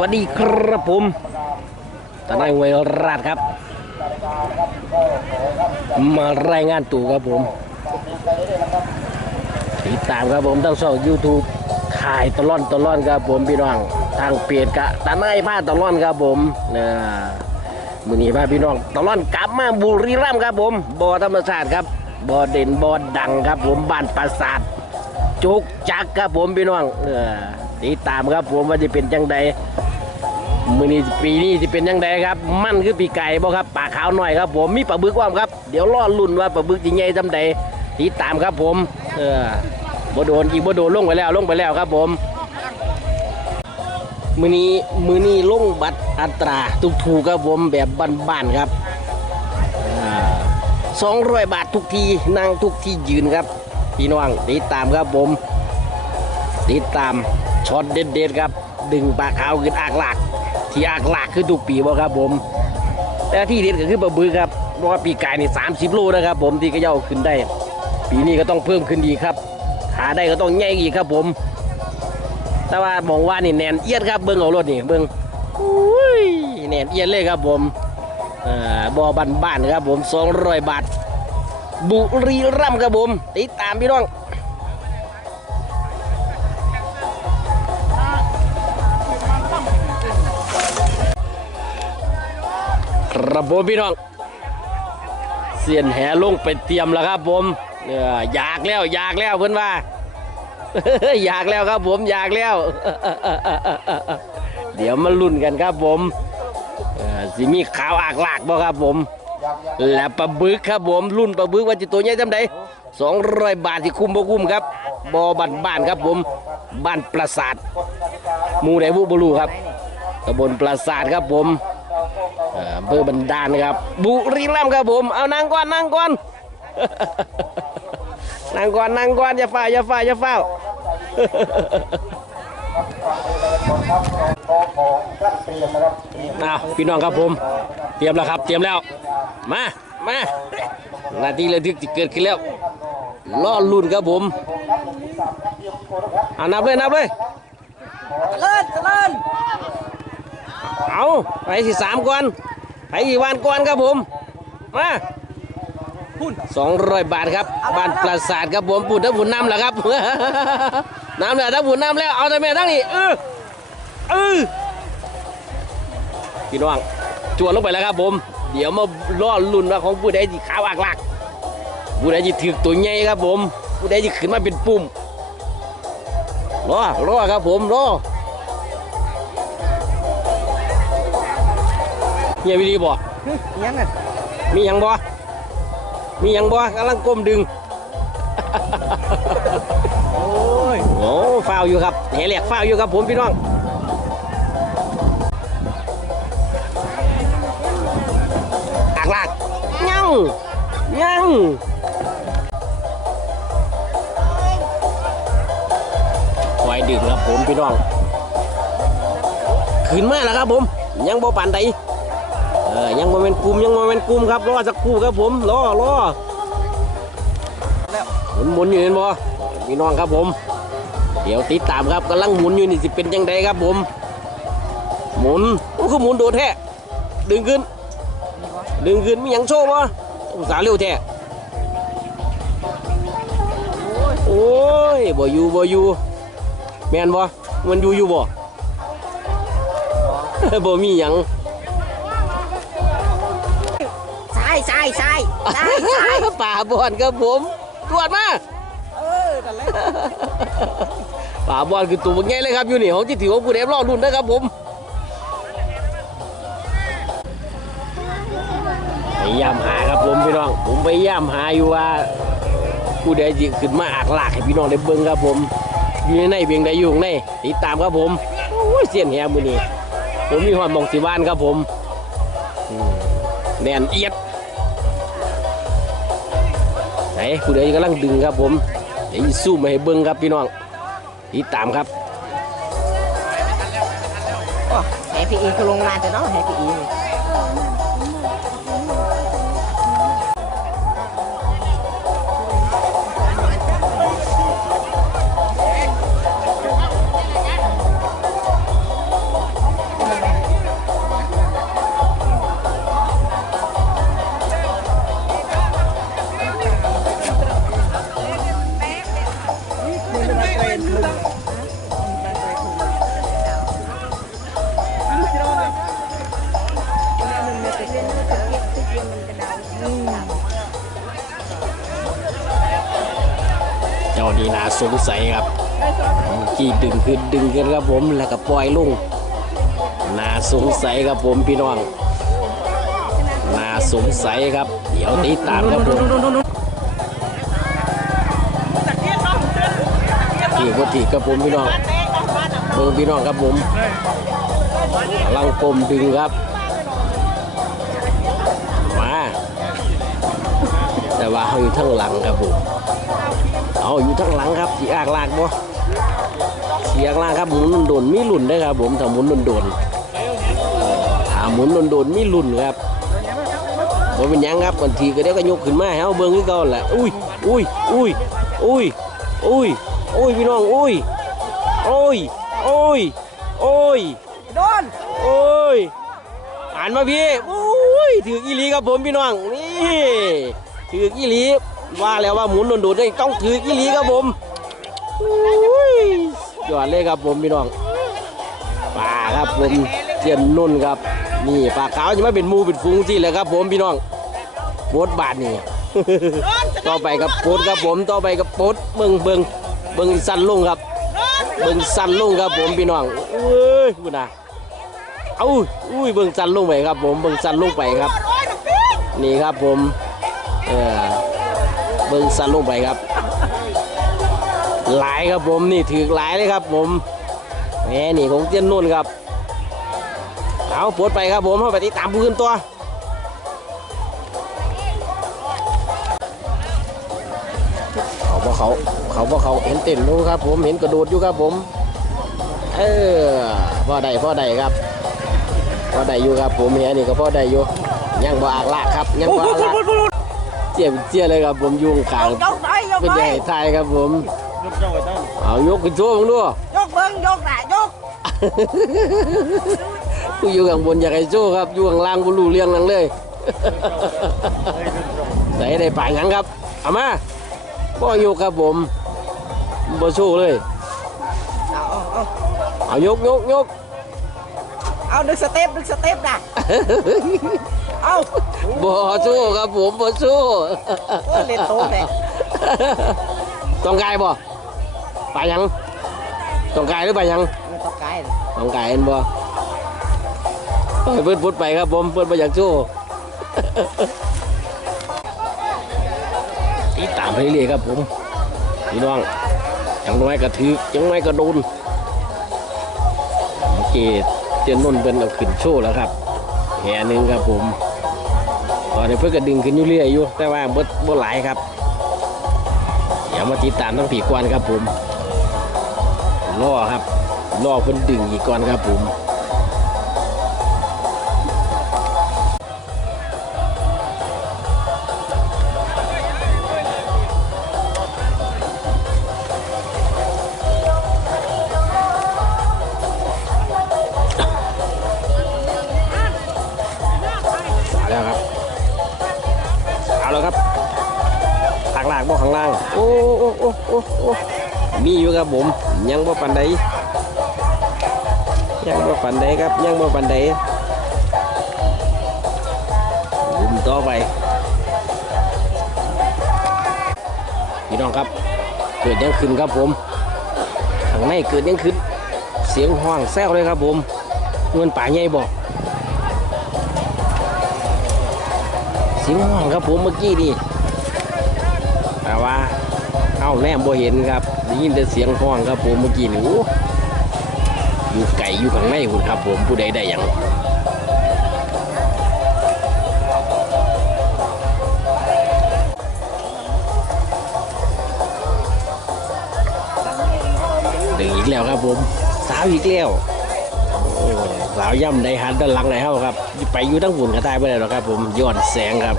วัสดีครับผมทนายเวลราชครับ มารายงานตัวครับผมติดตามครับผมทั้งช่อง YouTube ถ่ายตลอนตลอนครับผมพี่น้องทางเพจกะตาไนายผ้าตลอนครับผมเนี่ยมือนี้พาพี่น้องตลอนกลับมาบุรีรัมย์ครับผมบ่อธรรมชาติครับบ่อเด่นบ่อดังครับผมบ้านปราสาทจุกจักครับผมพี่น้องเออติดตามครับผมว่าจะเป็นจังใด มือนี้ปีนี้จะเป็นจังใดครับ มั่นคือปีไก่บ่ครับปลาขาวหน่อยครับ ผมมีปลาบึกว่ามครับเดี๋ยวรอลุ่นว่าปลาบึกจะใหญ่จำใดติดตามครับ ผมเออบ่โดนอีกบ่โดนลงไปแล้วลงไปแล้วครับผมมือนี้มือนี้ลงบัตรอัตราทุกถูกครับผมแบบบ้านๆครับสองร้อยบาททุกทีนั่งทุกที่ยืนครับพี่น้องติดตามครับผมติดตามช็อตเด็ดๆครับ ดึงปลาขาวขึ้นอากหลาก ที่อากหลากคือทุกปีบ่ครับ ผม แต่ที่เด็ดก็คือปลาบึกครับเพราะว่าปีกายนี่30โลนะครับ ผมที่ก็เย่าขึ้นได้ ปีนี้ก็ต้องเพิ่มขึ้นดีครับ หาได้ก็ต้องใหญ่อีกครับ ผม แต่ว่ามองว่านี่แนนเอียดครับเบิ้งเอารถนี่เบิ้งอุ้ยแนนเอียดเลยครับผมอ่าบอบันบ้านๆครับผม200บาท บุรีรัมย์ครับผมติดตามพี่น้อง ครับผมพี่น้องเสียนแหลงไปเตรียมแล้วครับผมเอออยากแล้วอยากแล้วเพื่อนว่า อยากแล้วครับผมอยากแล้ว เดี๋ยวมาลุ้นกันครับผมสิมีขาวอากลากบ่ครับผม และปลาบึกครับผมรุ่นปลาบึกว่าจะตัวใหญ่จำใดสองร้อยบาทที่คุ้มบ่คุ้มครับบอบ้านบ้านครับผม บ้านปราสาทมูไดบุบลูครับตำบลปราสาทครับผม อ่ออำเภอบันดาลครับ บุรีรัมย์ครับผม เอานั่งก่อนนั่งก่อนนั่งก่อนนั่งก่อนอย่าฟ้าอย่าฟ้าอย่าฟ้าอ้าพี่น้องครับผม เตรียมแล้วครับ เตรียมแล้ว มามานาทีระทึกที่เกิดขึ้นแล้วล่อลุ่นครับผมเอานับเลยนับเลยเลิศเลิศ เอาไปสิสามก่อนไปอีกวันก่อนครับผม มาสองร้อยบาทครับบ้านปราสาทครับผมปุ่นทั้งปุ่นน้ำแหละครับน้ำแล้วทั้งปุ่นน้ำแล้วเอาแต่แม่ทั้งนี้เออเออพี่น้องจวนลงไปแล้วครับผม เดี๋ยวมาล่อลุ่นว่าของผู้ใดที่ขาวอักลักผู้ใดที่ถือตัวใหญ่ครับผม ผู้ใดที่ขึ้นมาเป็นปุ่มรอรอครับผมรอ เฮียวิลีบ่ยังไงมีหยังบ่มีหยังบ่กำลังก้มดึง โอ้ยโอ้ฟาวอยู่ครับแหลกฟาวอยู่ครับผมพี่น้องอักลากยังยังไว้ดึงครับผมพี่น้อง ขึ้นมาแล้วครับผม ยังบ่ปานใดเอยังบ่เป็นกลุ่มยังบ่เป็นกลุ่มครับรอสักครู่ครับผมรอรอหมุนหมุนอยู่เห็นบ่พี่น้องครับผม เดี๋ยวติดตามครับกำลังหมุนอยู่นี่สิเป็นยังไงครับผม หมุนโอ้คือหมุนโดดแท้ดึงขึ้น ดึงขึ้นมีหยังโชว์บ่อุตสาห์เร็วแท้โอ้ยบ่อยู่บ่อยู่แม่นบ่มันอยู่อยู่บ่บ่มีหยัง บอนครับผมตรวจมาเออนั่นแหละป่าบอนคือตัวบักใหญ่เลยครับอยู่นี่ของที่ถือว่าผู้ใดรอดรุ่นนะครับผมพยายามหาครับผมพี่น้องผมพยายามหาอยู่ว่าผู้ใดจิขึ้นมาอักลากให้พี่น้องได้เบิ่งครับผมอยู่ในในเบียงใดอยู่ข้างในติดตามครับผมโอ้ยเสียนแหมือนี้ผมมีหอดหมองสิบ้านครับผมอืมแน่นเอียด ผู้ใดกำลังดึงครับผมเดี๋ยวสู้มาให้เบิ้งครับพี่น้องติดตามครับโอ้แฮปปี้อีคือลงมาแต่น้องแฮปปี้อี กี่ดึงขึ้นดึงขึ้นครับผมแล้วก็ปล่อยลงน่าสงสัยครับผมพี่น้องน่าสงสัยครับ เดี๋ยวติดตามครับผมที่กติครับผมพี่น้องเบิ่งพี่น้องครับผมกำลังกลมดึงครับมาแต่ว่าเขาอยู่ทั้งหลังครับผมเอาอยู่ทั้งหลังครับที่อากลากบ่เสียงล่างครับหมุนโดนๆมีหลุ่นได้อครับ ผมถ้าหมุนโดนๆถ้าหมุนโดนๆมีหลุ่นครับบ่เป็นหยังครับบางทีก็เดี๋ยวก็ยกขึ้นมาให้เอาเบิ่งคือเก่าแหละอุ้ยอุ้ยอุ้ยอุ้ยอุ้ยอุ้ยพี่น้องอุ้ยโอ้ยโอ้ยโอ้ยโดนโอ้ยอ่านมาพี่โอ้ยถืออีหลีครับผมพี่น้องนี่ถืออีหลีว่าแล้วว่าหมุนโดดๆได้ต้องถืออีหลีครับผมโอ้ ยยอดเลยครับผมพี่น้องปลาครับผมเจียนนุ่นครับนี่ปลาขาวจะมาเป็นหมูเป็นฟูงที่เลยครับ ผมพี่น้องโบดบาทนี่ต่อไปกับโปดครับผมต่อไปกับโปดเบิ่งเบิ่งเบิ่งสั้นลงครับเบิ่งสั้นลงครับผมพี่น้องเอ้ยคุณนะเอาอุ้ยเบิ่งสั้นลงไปครับ ผมเบิ่งสั้นลงไปครับ นี่ครับผมเออเบิ่งสั้นลงไปครับ หลายครับผมนี่ถือหลายเลยครับผมแหมนี่ของเตี้ยนนุ่นครับเอาปลดไปครับผมเอาไปติดตามผู้ขึ้นตัวเขาบ่เขาเขาบ่เขาเห็นเต้นอยู่ครับ ผมเห็นกระโดดอยู่ครับผมเออพ่อใดพ่อใดครับพ่อใดอยู่ครับผมเฮียนี่ก็พ่อใดอยู่ยังบ่อากลากครับยังบ่อากลากเจี๊ยบเจี๊ยเลยครับผมอยุ่งขางยกได้ยกเป็นใหได้ญ่ไทยครับผม เอายกขึ้นโชว์มึงดูยกเบิ้งยกได้ยกผู้อยู่ข้างบนอยากให้โชว์ครับอยู่ข้างล่างบ่รู้เรื่องนั่งเลยใส่ได้ป่าหยังครับเอามาบ่ยกครับผมบ่โชว์เลยเอาเอาเอาเอายกยกยกเอาดึกสเต็ปดึกสเต็ปนะเอาบ่โชว์ครับผมบ่โชว์เออเล่นโตแท้ต้องกายบ่ ป่าหยังต้องกายหรือป่าหยังไม่ต้องไกลเลยต้องกายเห็นบ่ปล่อยเพิ่นพุดไปครับผมเพิ่นบ่อยากโชว์ติดตามไปเรื่อยๆครับผมพี่น้องจังน้อยก็ถือจังน้อยก็โดนโอเคเตียนนนท์เป็นเอาขึ้นโชว์แล้วครับแห่หนึ่งครับผมตอนนี้เพิ่นก็ดึงขึ้นอยู่เรื่อยอยู่แต่ว่าบ่บ่หลายครับเดี๋ยวมาติดตามทั้งผีกวนครับผม รอครับรอเพิ่นดึงอีกก่อนครับผมเอาแล้วครับเอาแล้วครับข้างล่างบ่ข้างล่าง โอ้โอ้โอ้โอ้โอ้ มีอยู่ครับผมยังบ่ปันใดยังบ่ปันใดครับยังบ่ปันใดลุ่มต่อไปพี่น้องครับ เกิดยังขึ้นครับผมข้างในเกิดยังขึ้น เสียงห้องแซวเลยครับผมเงินป่าใหญ่บอกเสียงห้องครับผมเมื่อกี้นี่ เอ้าแนมบ่เห็นครับได้ยินแต่เสียงห้องครับผมเมื่อกี้นี่โอ้อยู่ไก่อยู่ข้างในคุณครับ ผมผู้ใดได้ยังดึงอีกแล้วครับผมสาวอีกแล้วสาวย่ำได้หันด้านหลังไหนเฮาครับ ไปอยู่ทั้งฝุ่นกระต่ายไปแล้วครับ ผมย้อนแสงครับ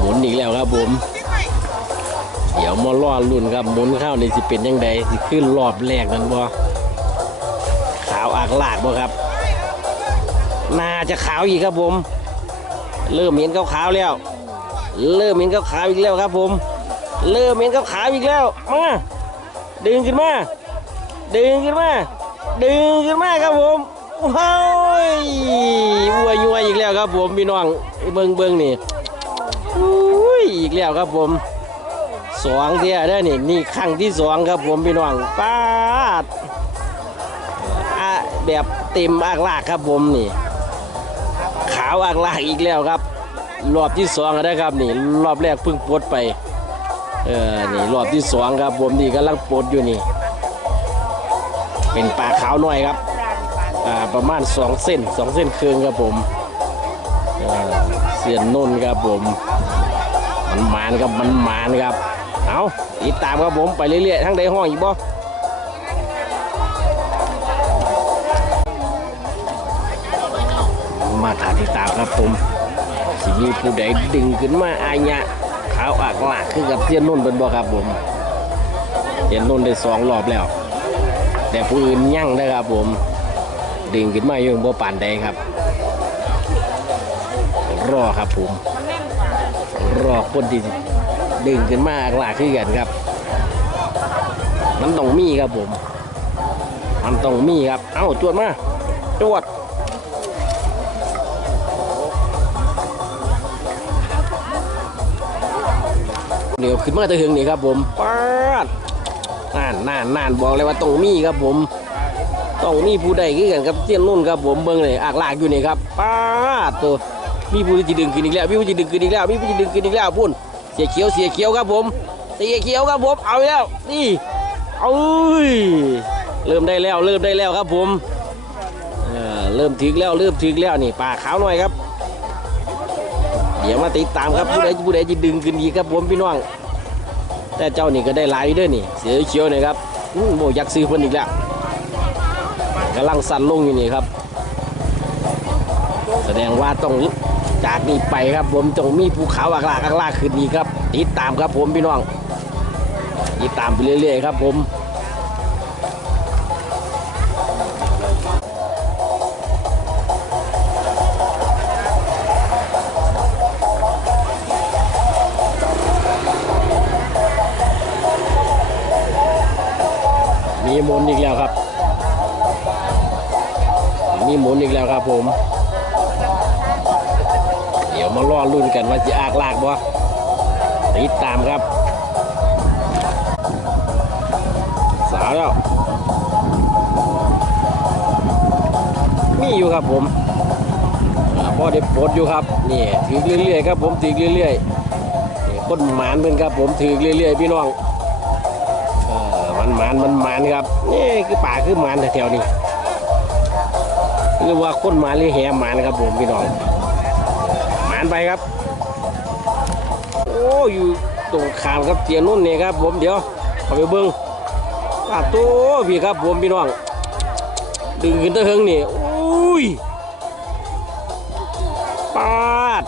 หมุนอีกแล้วครับผม เดี๋ยวมาล่อรุ่นครับหมุนเข้านี่สิเป็นยังไงสิขึ้นรอบแรกนั่นบ่ขาวอากลากบ่ครับ น่าจะขาวอีกครับผม เริ่มเห็นขาวๆแล้ว เริ่มเห็นขาวๆอีกแล้วครับผม เริ่มเห็นขาวๆอีกแล้วมาดึงขึ้นมา ดึงขึ้นมา ดึงขึ้นมาครับผมว้าววัวยัวอีกแล้วครับผมพี่น้องเบิ้งเบิ้งนี่อุ้ยอีกแล้วครับผม สองเทียได้นี่นี่ครั้งที่สองครับผมพี่น้องป้าดอะแบบเต็มอากลากครับผมนี่ ขาวอากลากอีกแล้วครับ รอบที่สองแล้วนะครับนี่ รอบแรกเพิ่งปลดไป เออนี่รอบที่สองครับผมนี่กำลังปลดอยู่นี่ เป็นปลาขาวหน้อยครับอ่าประมาณสองเส้นสองเส้นครึ่งครับผมเออเสียนนุ่นครับผม มันมานครับมันมานครับ เอาติดตามครับผมไปเรื่อยๆทั้งใดห้องอีกบ่มาถ่ายติดตามครับผมสิมีผู้ใดดึงขึ้นมาอายะขาวอากหลากคือกับเสียนนุ่นเป็นบ่ครับผมเสียนนุ่นได้สองรอบแล้ว แต่ผู้อื่นยั่งนะครับผม ดึงขึ้นมาอยู่บ่ปานใดครับ รอครับผม รอคนที่ ดึงขึ้นมาอากลากขึ้นกันครับ มันต้องมีครับผม มันต้องมีครับ เอ้าจวดมาจวดเดี๋ยวขึ้นมาแตะหึงนี่ครับผมปาดน่านน่านน่านบอกเลยว่าต้องมีครับผมต้องมีผู้ใดขึ้นกันครับเตี้ยนนุ่นครับผมเบิ่งเลยอากลากอยู่นี่ครับปาดตัวมีผู้ที่ดึงขึ้นอีกแล้วมีผู้ที่ดึงขึ้นอีกแล้วมีผู้ที่ดึงขึ้นอีกแล้วพุ่น สียเขียวเสียเขียวครับผม เสียเขียวครับผมเอาอีกแล้วนี่เอาเอ้ยเริ่มได้แล้วเริ่มได้แล้วครับผมเออเริ่มถึงแล้วเริ่มถึงแล้วนี่ปลาขาวหน่อยครับ เดี๋ยวมาติดตามครับผู้ใดผู้ใดจะดึงขึ้นอีกครับผมพี่น้องแต่เจ้านี่ก็ได้หลายอยู่ด้วยนี่ เสียเขียวนี่ครับอื้อโมอยากซื้อเพิ่นอีกแล้วกำลังสั่นลงอยู่นี่ครับ แสดงว่าต้อง จากนี้ไปครับผมต้องมีภูเขาอักลากอักลากขึ้นอีกครับติดตามครับผมพี่น้องติดตามไปเรื่อยๆครับผมมีหมุนอีกแล้วครับ มีหมุนอีกแล้วครับผม มาล่อรุ่นกันว่าจะอากลากบ่ติดตามครับ สาวแล้ว มีอยู่ครับผมพ่อได้ปลดอยู่ครับนี่ถือเรื่อยๆครับผมถือเรื่อยๆนี่คนหมานเป็นครับผมถือเรื่อยๆพี่น้องมันหมานมันหมานครับนี่คือป่าคือหมานแถวๆนี้คือว่าคนหมานหรือแหหมานครับผมพี่น้องานไปครับ โอ้อยู่ตรงขามครับเตียนนุ่นนี่ครับ ผมเดี๋ยวเอาไปเบิ้งปาตัวพี่ครับผมพี่น้องดึงขึ้นตะเฮงนี่อุ้ยปาด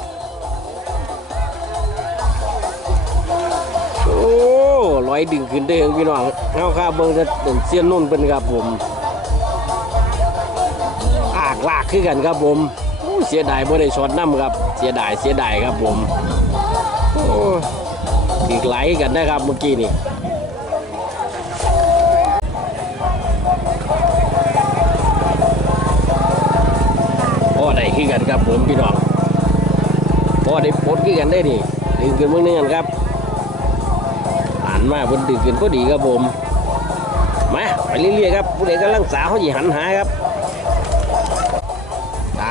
โอ้ลอยดึงขึ้นตะเฮงพี่น้องเอาครับเบิ้งจะเป็นเสี้ยนนุ่นเป็นครับผม อากลากขึ้นกันครับผม เสียดายบ่ได้ช็อตน้ำครับ เสียดายเสียดายครับผมอ้ถึกไหลกันนะครับเมื่อกี้นี่พ่อได้ขึ้นกันครับผมพี่น้องพ่อได้ปลดขึ้นกันได้ดิดึงขึ้นเมื่อนึงกันครับอ่านมาบนดึงขึ้นก็ดีครับผมมาไปเรื่อยๆครับผู้ใดกำลังสาวเขาหยีหันหาครับ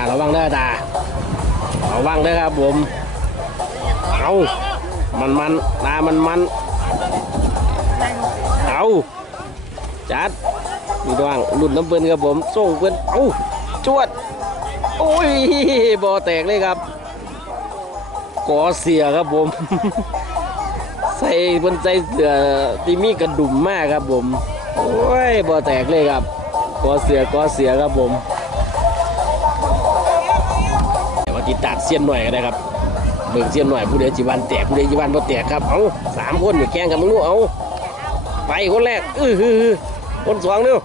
ระวังเด้อตาระวังเด้อครับผมเอามันมันตามันมันเอาจัดมีดวงรุ่นน้ำเปิ้นครับผมส่งเปิ้นเอาจวดโอ้ยบอแตกเลยครับกอเสียครับผม ใส่บนใส่เสือที่มีกระดุมมากครับผม โอ้ยบอแตกเลยครับกอเสียกอเสียครับผม ดี๋ยวมาติดตามเซียนหน่อยกันนะครับเบิ่งเสี้ยนหน่อยผู้ใดจีวันแตกผู้ใดจีวันบ่แตกครับเอาสามคนอยู่แข่งกันมึงนู้เอาไปคนแรกอือฮือคนสองเร็ว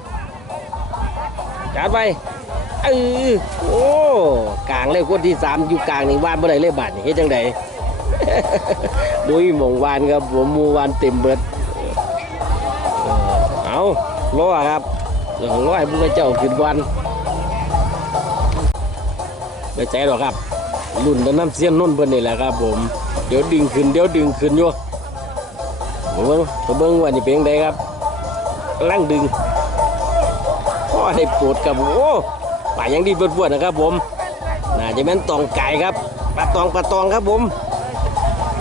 จัดไปเออโอ้กลางเลยคนที่สามอยู่กลางนี่วานบ่ได้เลยบาดนี่เฮ็ดจังไดบุ้ยหมองวานครับผมมูวานเต็มเบิดเออเอาล้อครับเรื่องร้อยผู้เจ้าขึ้นวันไม่ใจหรอกครับ รุ่นตะน้ำเสี้ยนนุ่นเพิ่นนี่แหละครับผม เดี๋ยวดึงขึ้นเดี๋ยวดึงขึ้นอยู่มเบิ้งเบิ้งว่านี่เป็นยังไงครับลังดึงพ่อได้ปวดครับโอ้ป่ายังดีปวดๆนะครับผมน่าจะแม่นตองไก่ครับปลาตองปลาตองครับผม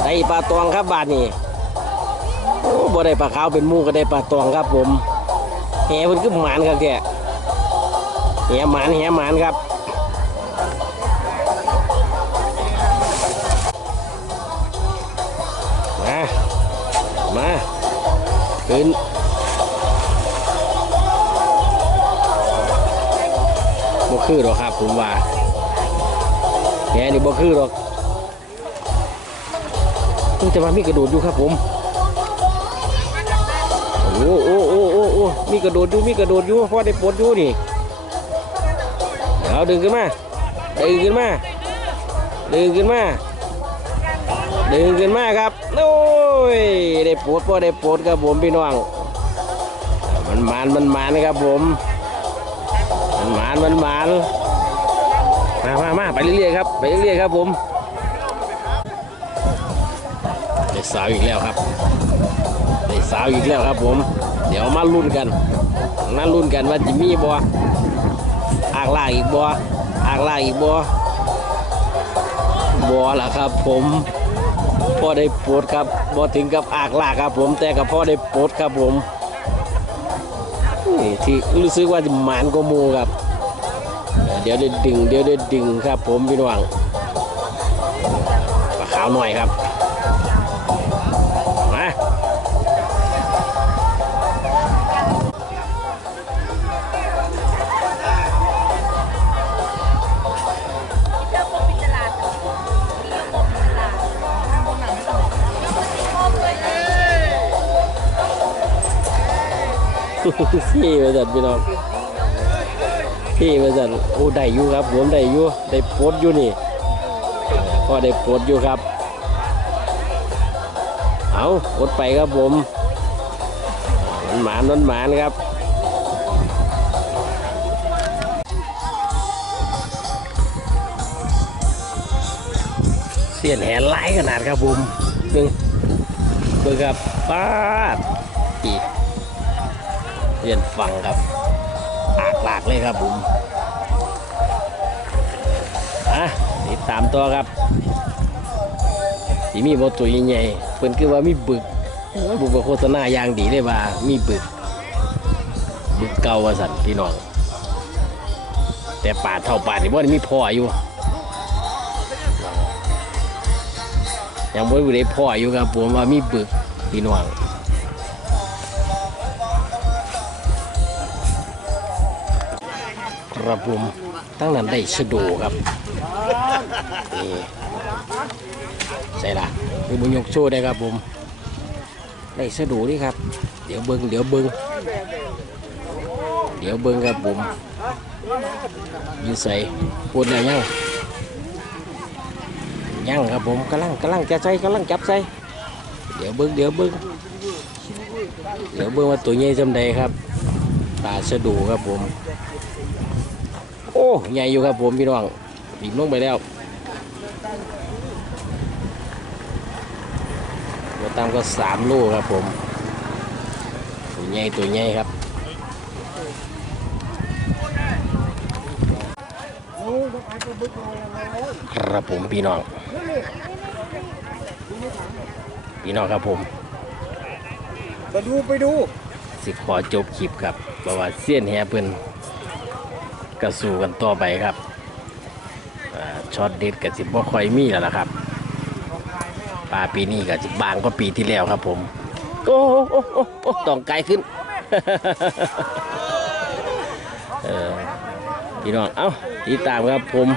ได้ปลาตองครับบาทนี่โอ้บ่ได้ปลาขาวเป็นมูก็ได้ปลาตองครับผมแหเพิ่นคือหมานครับแกแหหมานแหหมานครับ มาขึ้นบ่คือหรอกครับผมว่าแกนี่บ่คือหรอกต้องจะมามีกระโดดอยู่ครับผมโอ้โอ้โอ้โอ้โอ้มีกระโดดอยู่มีกระโดดอยู่พราะได้ปลดอยู่นี่เอาดึงขึ้นมาดึงขึ้นมาดึงขึ้นมาดึงขึ้นมาครับ โอ้ยได้ปวดพอได้ปวดครับผมพี่น้องมันหมานมันหมานครับผมมันหมานมันหมานมามามาไปเรื่อยๆครับไปเรื่อยๆครับผมได้สาวอีกแล้วครับได้สาวอีกแล้วครับผม เดี๋ยวมาลุ้นกันมาลุ้นกันว่าจะมีบ่อากลาอีกบ่อากลาอีกบ่บ่ล่ะครับผม พ่อได้โปรดครับบอถึงกับอากลากครับ ผมแต่กับพ่อได้โปรดครับผมนี่ที่รู้สึกว่าจะหมานกว่าหมูครับ เดี๋ยวได้ดึง เดี๋ยวได้ดึงครับ ผมพี่น้องปลาขาวหน่อยครับ พี่มาจัดพี่น้องพี่มาจัดโอ้ได้อยู่ครับผมได้อยู่ได้โพดอยู่นี่พอได้โพดอยู่ครับ เอากดไปครับผมมันหมานมันหมานครับเสียนแหนหลายขนาดครับผมเบิ่งเบิ่งครับป้าดอี เรียนฟังครับปากหลากเลยครับผมอะติดตามตัวครับที่มีบทตัวใหญ่ๆเพิ่นคือว่ามีบึกบุกโฆษณาอย่างดีเลยว่า มีบึก บึกเก่าว่าสันพี่น้อง แต่ป่าเท่าป่านี่บ่ได้มีพ่ออยู่ยังบ่ได้พ่ออยู่ครับผมว่ามีบึกพี่น้อง รับผมตั้งนั้นได้ชะโดครับนี่ใช่ละมีบุญยกโชว์ได้ครับผมได้ชะโดนี่ครับ เดี๋ยวเบิงเดี๋ยวเบิงเดี๋ยวเบิงครับผมยืใส่ปวดแล้วยังยังครับผมกำลังกำลังจะใส่กำลังจับใส่เดี๋ยวเบิ้งเดี๋ยวเบิ้งเดี๋ยวเบิ้งว่าตัวใหญ่จำใดครับปลาสะดูครับผม ใหญ่อยู่ครับผมพี่น้องปีนลงไปแล้วตัวตามก็สามโลครับผม ตัวใหญ่ตัวใหญ่ครับครับผมพี่น้อง พี่น้องครับผม ไปดูไปดู สิขอจบคลิปครับเพราะว่าเสี้ยนแฮเพิ่น กระสู่กันต่อไปครับช็อตเด็ดกับสิบ่ค่อยมีแล้วล่ะครับปลาปีนี้ก็สิบบางกว่าปีที่แล้วครับผม โอ้โหโอ้ต้องไกลขึ้นพี่น้อง เอ้าติดตามครับผม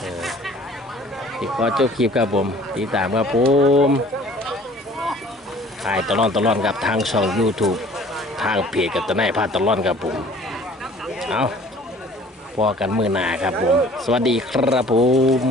เออที่ขอเจบคลิปครับผมติดตามครับผมถ่ายตลอดตลอดกับทางช่อง YouTube ทางเพจกับตะไนพาตลอดครับผม เอาพอกันมือหนาครับผม สวัสดีครับผม